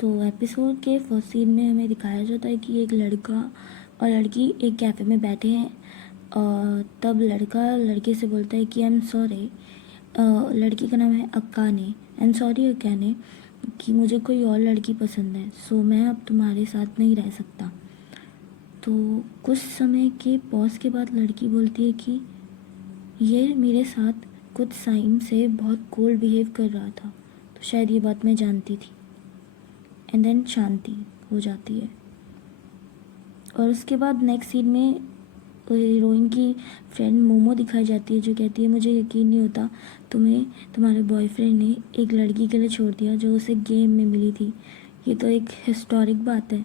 तो एपिसोड के first scene में हमें दिखाया जाता है कि एक लड़का और लड़की एक कैफ़े में बैठे हैं और तब लड़का लड़के से बोलता है कि आई एम सॉरी। लड़की का नाम है अक्काने। आई एम सॉरी अक्काने कि मुझे कोई और लड़की पसंद है, सो मैं अब तुम्हारे साथ नहीं रह सकता। तो कुछ समय के पॉज के बाद लड़की बोलती है कि ये मेरे साथ कुछ टाइम से बहुत कोल्ड बिहेव कर रहा था, तो शायद ये बात मैं जानती थी। एंड देन शांति हो जाती है। और उसके बाद नेक्स्ट सीन में हीरोइन की फ्रेंड मोमो दिखाई जाती है, जो कहती है मुझे यकीन नहीं होता तुम्हें तुम्हारे बॉयफ्रेंड ने एक लड़की के लिए छोड़ दिया जो उसे गेम में मिली थी। ये तो एक हिस्टोरिक बात है।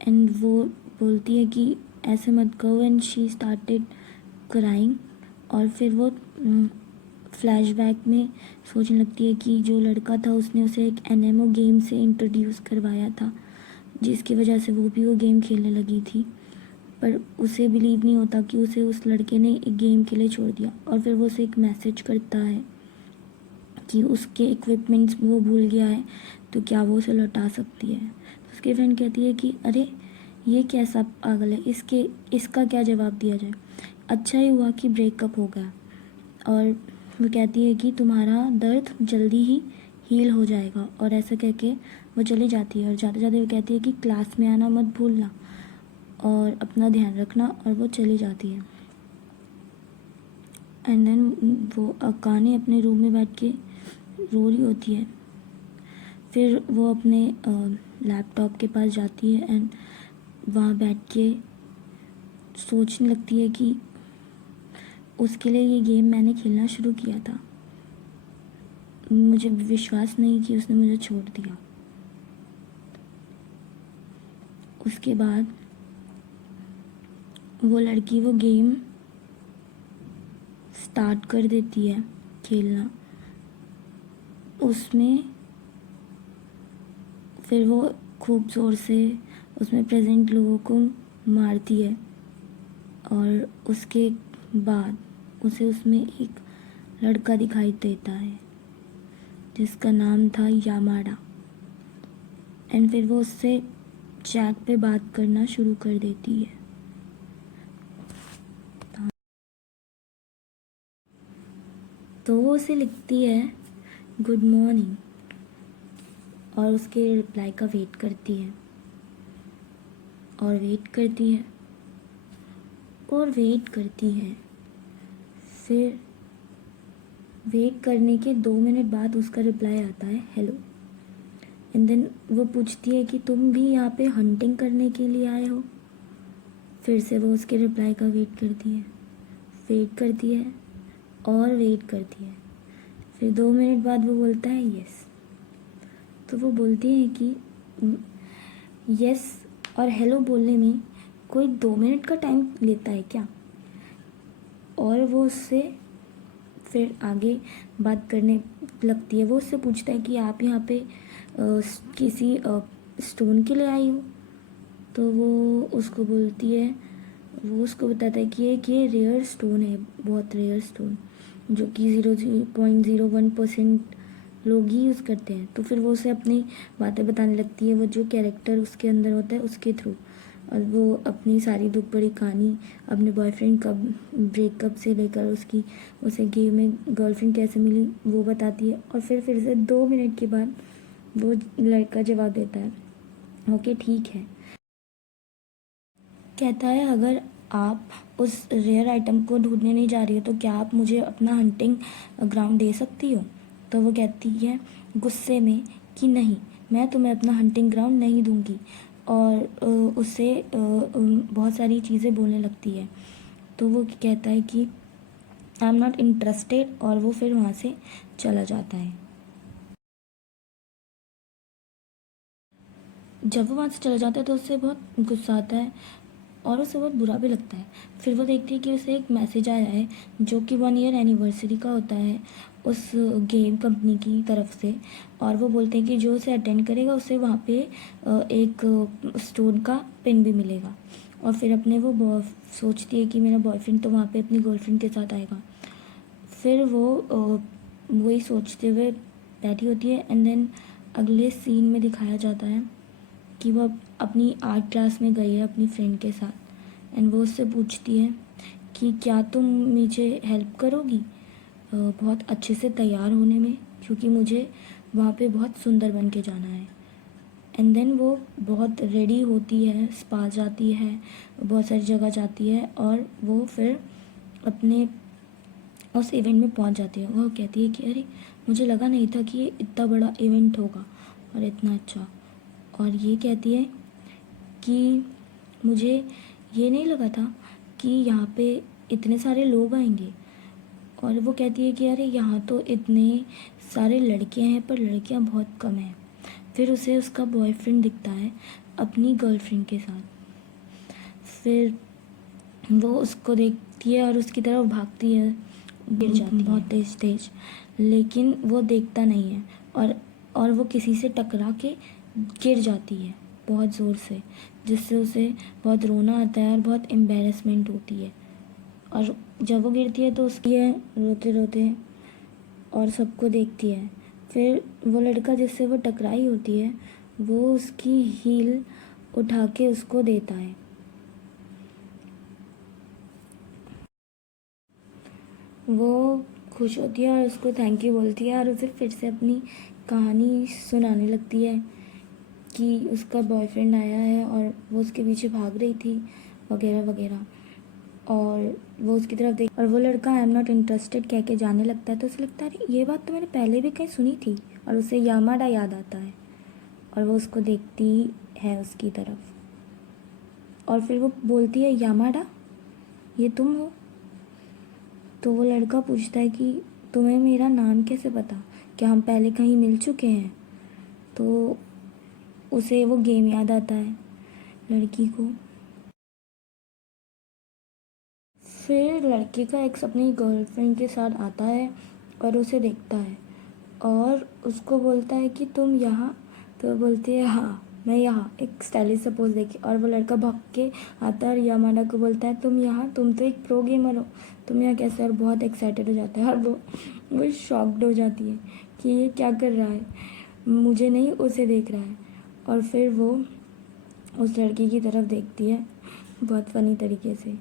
एंड वो बोलती है कि ऐसे मत कहो। And she started crying. और फिर वो फ्लैशबैक में सोचने लगती है कि जो लड़का था उसने उसे एक एनएमओ गेम से इंट्रोड्यूस करवाया था, जिसकी वजह से वो भी वो गेम खेलने लगी थी। पर उसे बिलीव नहीं होता कि उसे उस लड़के ने एक गेम के लिए छोड़ दिया। और फिर वो उसे एक मैसेज करता है कि उसके इक्विपमेंट्स वो भूल गया है, तो क्या वो उसे लौटा सकती है। तो उसकी फ्रेंड कहती है कि अरे ये कैसा पागल है, इसका क्या जवाब दिया जाए। अच्छा ही हुआ कि ब्रेकअप हो गया। और वो कहती है कि तुम्हारा दर्द जल्दी ही हील हो जाएगा। और ऐसा कह के वो चली जाती है। और जाते जाते वो कहती है कि क्लास में आना मत भूलना और अपना ध्यान रखना। और वो चली जाती है। एंड देन वो अकाने अपने रूम में बैठ के रो रही होती है। फिर वो अपने लैपटॉप के पास जाती है एंड वहाँ बैठ के सोचने लगती है कि उसके लिए ये गेम मैंने खेलना शुरू किया था, मुझे विश्वास नहीं कि उसने मुझे छोड़ दिया। उसके बाद वो लड़की वो गेम स्टार्ट कर देती है खेलना। उसमें फिर वो खूब ज़ोर से उसमें प्रेजेंट लोगों को मारती है। और उसके बाद उसे उसमें एक लड़का दिखाई देता है जिसका नाम था यामाडा। एंड फिर वो उससे चैट पे बात करना शुरू कर देती है। तो वो उसे लिखती है गुड मॉर्निंग और उसके रिप्लाई का वेट करती है और वेट करती है और वेट करती है। फिर वेट करने के 2 मिनट बाद उसका रिप्लाई आता है हेलो। एंड देन वो पूछती है कि तुम भी यहाँ पे हंटिंग करने के लिए आए हो। फिर से वो उसके रिप्लाई का वेट करती है और वेट करती है। फिर 2 मिनट बाद वो बोलता है यस। तो वो बोलती है कि यस और हेलो बोलने में कोई 2 मिनट का टाइम लेता है क्या। और वो उससे फिर आगे बात करने लगती है। वो उससे पूछता है कि आप यहाँ पे किसी स्टोन के लिए आई हो। तो वो उसको बोलती है, वो उसको बताता है कि ये रेयर स्टोन है, बहुत रेयर स्टोन, जो कि 0.01% लोग ही यूज़ करते हैं। तो फिर वो उसे अपनी बातें बताने लगती है, वो जो कैरेक्टर उसके अंदर होता है उसके थ्रू। और वो अपनी सारी दुख भरी कहानी अपने बॉयफ्रेंड का ब्रेकअप से लेकर उसे गेम में गर्लफ्रेंड कैसे मिली वो बताती है। और फिर से 2 मिनट के बाद वो लड़का जवाब देता है ओके ठीक है। कहता है अगर आप उस रेयर आइटम को ढूंढने नहीं जा रही हो तो क्या आप मुझे अपना हंटिंग ग्राउंड दे सकती हो। तो वो कहती है गुस्से में कि नहीं, मैं तुम्हें अपना हंटिंग ग्राउंड नहीं दूंगी। और उससे बहुत सारी चीज़ें बोलने लगती है। तो वो कहता है कि आई एम नॉट इंटरेस्टेड और वो फिर वहाँ से चला जाता है। जब वो वहाँ से चला जाता है तो उससे बहुत गुस्सा आता है और उसे बहुत बुरा भी लगता है। फिर वो देखती है कि उसे एक मैसेज आया है जो कि 1 ईयर एनिवर्सरी का होता है उस गेम कंपनी की तरफ से। और वो बोलते हैं कि जो उसे अटेंड करेगा उसे वहाँ पे एक स्टोन का पिन भी मिलेगा। और फिर अपने वो सोचती है कि मेरा बॉयफ्रेंड तो वहाँ पे अपनी गर्लफ्रेंड के साथ आएगा। फिर वो वही सोचते हुए बैठी होती है। एंड देन अगले सीन में दिखाया जाता है कि वो अपनी आर्ट क्लास में गई है अपनी फ्रेंड के साथ, एंड वो उससे पूछती है कि क्या तुम मुझे हेल्प करोगी बहुत अच्छे से तैयार होने में, क्योंकि मुझे वहाँ पे बहुत सुंदर बन के जाना है। एंड देन वो बहुत रेडी होती है, स्पा जाती है, बहुत सारी जगह जाती है, और वो फिर अपने उस इवेंट में पहुंच जाती है। वो कहती है कि अरे मुझे लगा नहीं था कि ये इतना बड़ा इवेंट होगा और इतना अच्छा। और ये कहती है कि मुझे ये नहीं लगा था कि यहाँ पे इतने सारे लोग आएंगे। और वो कहती है कि अरे यहाँ तो इतने सारे लड़के हैं पर लड़कियाँ बहुत कम हैं। फिर उसे उसका बॉयफ्रेंड दिखता है अपनी गर्लफ्रेंड के साथ। फिर वो उसको देखती है और उसकी तरफ भागती है, गिर जाती है बहुत तेज तेज, लेकिन वो देखता नहीं है, और वो किसी से टकरा के गिर जाती है बहुत ज़ोर से, जिससे उसे बहुत रोना आता है और बहुत एम्बेरसमेंट होती है। और जब वो गिरती है तो उसकी है रोते रोते, और सबको देखती है। फिर वो लड़का जिससे वो टकराई होती है वो उसकी हील उठा के उसको देता है। वो खुश होती है और उसको थैंक यू बोलती है और उसे फिर से अपनी कहानी सुनाने लगती है कि उसका बॉयफ्रेंड आया है और वो उसके पीछे भाग रही थी वगैरह वगैरह। और वो उसकी तरफ देख, और वो लड़का आई एम नॉट इंटरेस्टेड कह के जाने लगता है। तो उसे लगता है अरे ये बात तो मैंने पहले भी कहीं सुनी थी, और उसे यामाडा याद आता है और वो उसको देखती है उसकी तरफ। और फिर वो बोलती है यामाडा ये तुम हो? तो वो लड़का पूछता है कि तुम्हें मेरा नाम कैसे पता, क्या हम पहले कहीं मिल चुके हैं? तो उसे वो गेम याद आता है लड़की को। फिर लड़के का एक्स अपनी गर्लफ्रेंड के साथ आता है और उसे देखता है और उसको बोलता है कि तुम यहाँ? तो वो बोलती है हाँ मैं यहाँ, एक स्टाइलिश सा पोज देके। और वो लड़का भाग के आता है और यामाडा को बोलता है तुम यहाँ, तुम तो एक प्रो गेमर हो, तुम यहाँ कैसे? और बहुत एक्साइटेड हो जाता है और वो शॉक्ड हो जाती है कि ये क्या कर रहा है, मुझे नहीं उसे देख रहा है। और फिर वो उस लड़की की तरफ देखती है बहुत फ़नी तरीके से।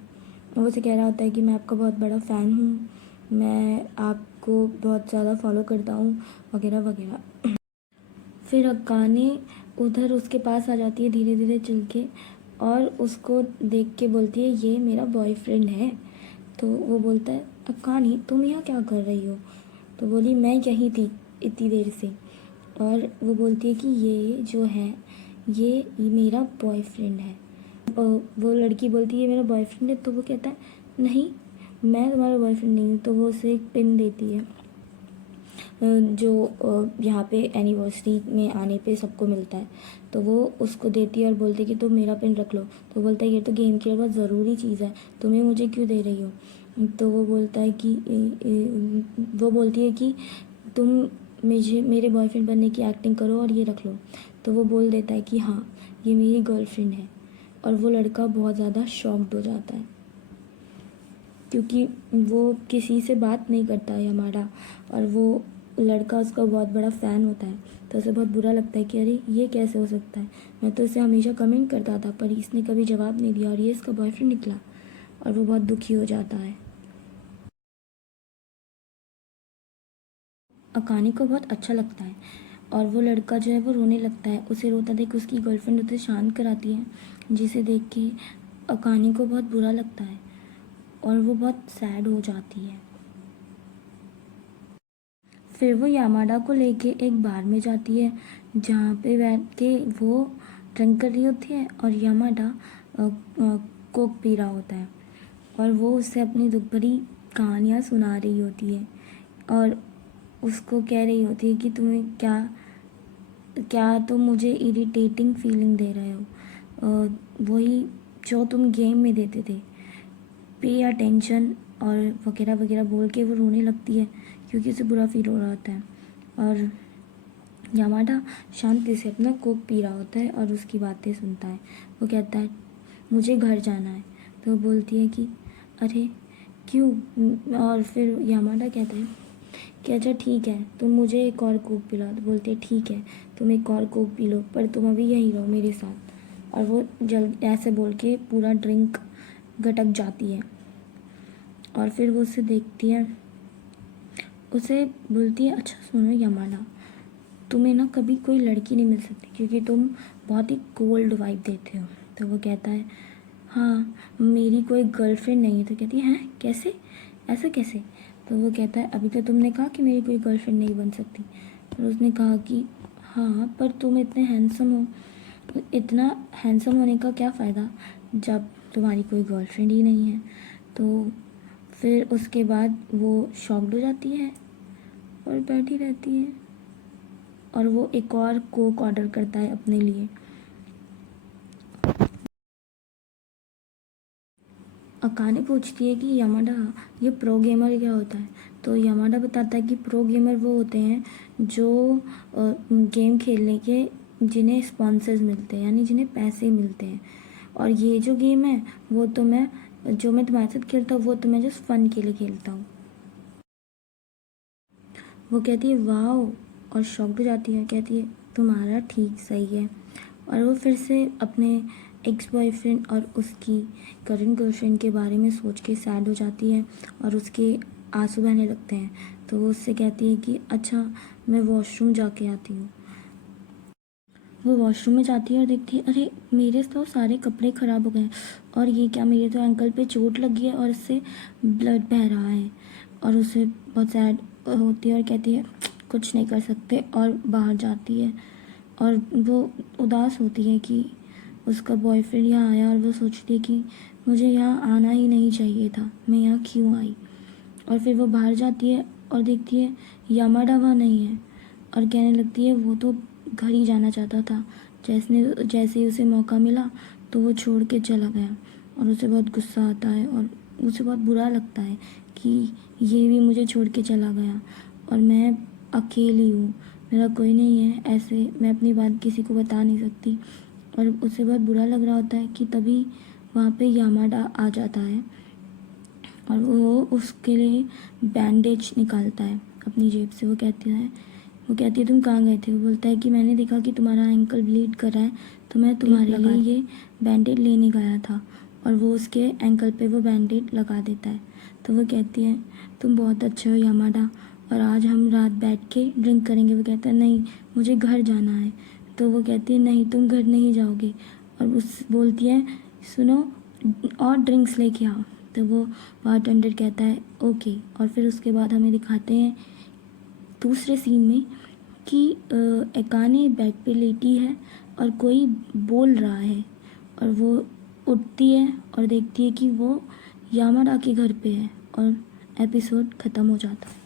वो उसे कह रहा होता है कि मैं आपका बहुत बड़ा फ़ैन हूँ, मैं आपको बहुत ज़्यादा फॉलो करता हूँ वगैरह वगैरह। फिर अकाने उधर उसके पास आ जाती है धीरे धीरे चल के, और उसको देख के बोलती है ये मेरा बॉयफ्रेंड है। तो वो बोलता है अकाने तुम यहाँ क्या कर रही हो? तो बोली मैं यहीं थी इतनी देर से। और वो बोलती है कि ये जो है ये मेरा बॉयफ्रेंड है। वो लड़की बोलती है ये मेरा बॉयफ्रेंड है। तो वो कहता है नहीं मैं तुम्हारा बॉयफ्रेंड नहीं हूँ। तो वो उसे एक पिन देती है जो यहाँ पे एनिवर्सरी में आने पे सबको मिलता है। तो वो उसको देती है और बोलती है कि तुम मेरा पिन रख लो। तो बोलता है ये तो गेम की बहुत ज़रूरी चीज़ है, तुम्हें मुझे क्यों दे रही हो? तो वो बोलता है कि वो बोलती है कि तुम मुझे मेरे बॉयफ्रेंड बनने की एक्टिंग करो और ये रख लो। तो वो बोल देता है कि हाँ ये मेरी गर्लफ्रेंड है। और वो लड़का बहुत ज़्यादा शॉक्ड हो जाता है क्योंकि वो किसी से बात नहीं करता है हमारा, और वो लड़का उसका बहुत बड़ा फ़ैन होता है। तो उसे बहुत बुरा लगता है कि अरे ये कैसे हो सकता है, मैं तो इसे हमेशा कमेंट करता था पर इसने कभी जवाब नहीं दिया और ये इसका बॉयफ्रेंड निकला। और वो बहुत दुखी हो जाता है। अकाने को बहुत अच्छा लगता है और वो लड़का जो है वो रोने लगता है। उसे रोता देख उसकी गर्लफ्रेंड उसे शांत कराती है, जिसे देख के अकाने को बहुत बुरा लगता है और वो बहुत सैड हो जाती है। फिर वो यामाडा को लेके एक बार में जाती है जहाँ पे बैठ के वो ड्रिंक कर रही होती है और यामाडा कोक पी रहा होता है। और वो उससे अपनी दुख भरी कहानियाँ सुना रही होती है और उसको कह रही होती है कि तुम्हें क्या क्या तुम मुझे इरिटेटिंग फीलिंग दे रहे हो, वही जो तुम गेम में देते थे, पे अटेंशन और वगैरह वगैरह बोल के वो रोने लगती है क्योंकि उसे बुरा फील हो रहा होता है। और यामाडा शांति से अपना कोक पी रहा होता है और उसकी बातें सुनता है। वो कहता है मुझे घर जाना है। तो वो बोलती है कि अरे क्यों? और फिर यामाडा कहता है कि अच्छा ठीक है, तुम मुझे एक और कोक पिलाओ। तो बोलती है ठीक है, तुम एक और कोक पी लो, पर तुम अभी यहीं रहो मेरे साथ। और वो जल्द ऐसे बोल के पूरा ड्रिंक गटक जाती है। और फिर वो उसे देखती है, उसे बोलती है अच्छा सुनो यमाना, तुम्हें ना कभी कोई लड़की नहीं मिल सकती क्योंकि तुम बहुत ही कोल्ड वाइब देते हो। तो वो कहता है हाँ मेरी कोई गर्लफ्रेंड नहीं है। तो कहती है हैं कैसे, ऐसा कैसे? तो वो कहता है अभी तो तुमने कहा कि मेरी कोई गर्लफ्रेंड नहीं बन सकती। और उसने कहा कि हाँ पर तुम इतने हैंडसम हो, तो इतना हैंडसम होने का क्या फ़ायदा जब तुम्हारी कोई गर्लफ्रेंड ही नहीं है। तो फिर उसके बाद वो शॉक्ड हो जाती है और बैठी रहती है। और वो एक और कोक ऑर्डर करता है अपने लिए। अकाने पूछती है कि यमाडा ये प्रो गेमर क्या होता है। तो यमाडा बताता है कि प्रो गेमर वो होते हैं जो गेम खेलने के जिन्हें स्पॉन्सर्स मिलते हैं, यानी जिन्हें पैसे मिलते हैं। और ये जो गेम है वो तो मैं जो मैं तुम्हारे साथ खेलता हूँ वो तो मैं जस्ट फ़न के लिए खेलता हूँ। वो कहती है वाओ, और शॉक्ड हो जाती है, कहती है तुम्हारा ठीक सही है। और वो फिर से अपने एक्स बॉयफ्रेंड और उसकी करंट गर्लफ्रेंड के बारे में सोच के सैड हो जाती है और उसके आंसू बहने लगते हैं। तो वो उससे कहती है कि अच्छा मैं वॉशरूम जाके आती हूँ। वो वॉशरूम में जाती है और देखती है अरे मेरे तो सारे कपड़े ख़राब हो गए हैं, और ये क्या, मेरे तो एंकल पे चोट लगी है और इससे ब्लड बह रहा है। और उसे बहुत सैड होती है और कहती है कुछ नहीं कर सकते, और बाहर जाती है। और वो उदास होती है कि उसका बॉयफ्रेंड यहाँ आया, और वो सोचती है कि मुझे यहाँ आना ही नहीं चाहिए था, मैं यहाँ क्यों आई। और फिर वो बाहर जाती है और देखती है यामाडा वहाँ नहीं है, और कहने लगती है वो तो घर ही जाना चाहता था, जैसे ही उसे मौका मिला तो वो छोड़ के चला गया। और उसे बहुत गुस्सा आता है और उसे बहुत बुरा लगता है कि ये भी मुझे छोड़ के चला गया और मैं अकेली हूँ, मेरा कोई नहीं है, ऐसे मैं अपनी बात किसी को बता नहीं सकती। और उसे बहुत बुरा लग रहा होता है कि तभी वहाँ पे यामाडा आ जाता है और वो उसके लिए बैंडेज निकालता है अपनी जेब से। वो कहती है तुम कहाँ गए थे। वो बोलता है कि मैंने देखा कि तुम्हारा एंकल ब्लीड कर रहा है तो मैं तुम्हारे लिए ये बैंडेज लेने गया था। और वो उसके एंकल पे वो बैंडेज लगा देता है। तो वो कहती है तुम बहुत अच्छे हो यामाडा, और आज हम रात बैठ के ड्रिंक करेंगे। वो कहता है नहीं मुझे घर जाना है। तो वो कहती है नहीं तुम घर नहीं जाओगे। और उस बोलती है सुनो और ड्रिंक्स लेके आओ। तो वो बारटेंडर कहता है ओके। और फिर उसके बाद हमें दिखाते हैं दूसरे सीन में कि एकाने बेड पे लेटी है और कोई बोल रहा है, और वो उठती है और देखती है कि वो यामाडा के घर पे है, और एपिसोड ख़त्म हो जाता है।